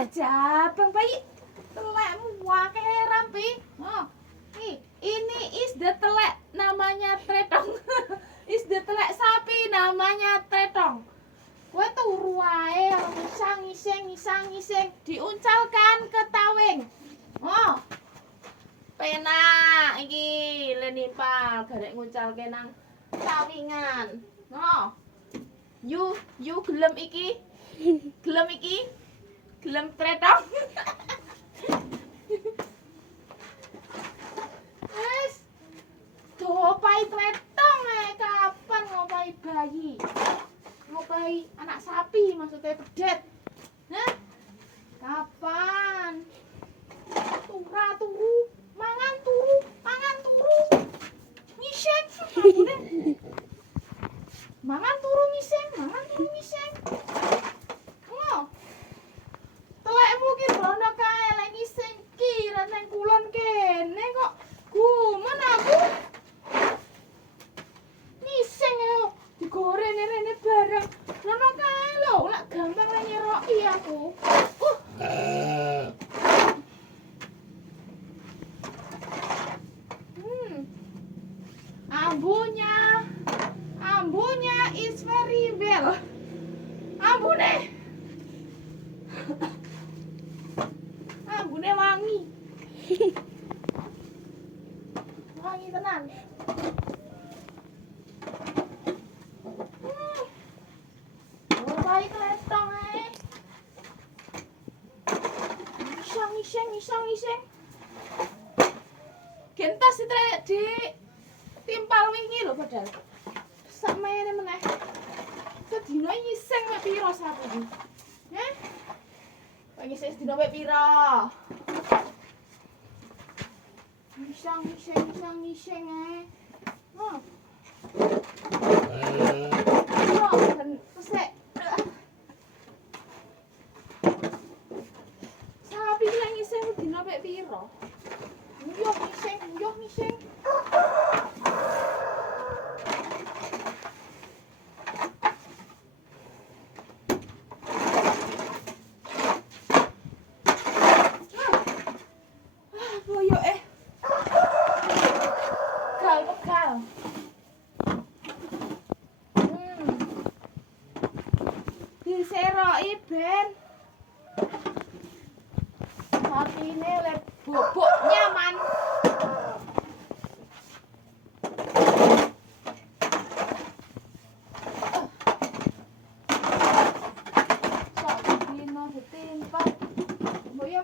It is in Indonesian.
Jabang bayi telekmu wakeh rampi. Oh, ini is the telek namanya tretong. Is the telek sapi namanya tretong. Kowe turu wae ngisang-ngising diuncalkan ke tawing. Oh. Penak iki lenimpal garek nguncalke nang tawingan. Oh. You gelem iki? Gelem iki? Gelem tretong? Wes. Dopai tretong kapan ngopai bayi? Ngopai anak sapi maksudnya pedet. Hah? Kapan? Turu, mangan turu. Ngiseng ambune. Mangan turu ngiseng. Oh. Telekmu ki rono kae lek ngiseng ki nang kulon kene kok gumen aku. Ngiseng yo digoreng rene bareng. Rono kae lho, lek gampang lek nyeroki aku. Ambunya is very well. Ambune wangi. Wangi tenan. Baik letong ae. Ngiseng. Gentas di timpal wingi lho padahal. Samene meneh. Sedina ngiseng mek pira sapu iki? Heh? Kok ngiseng sedina mek pira? Ngiseng ae. Oh. Dan pesek. Sapi iki lek ngiseng sedina mek pira? Nguyuh ngiseng. Pegal. Diseroki ben. Sapine le bobok nyaman. Sok dino ditimpa. Mbok yo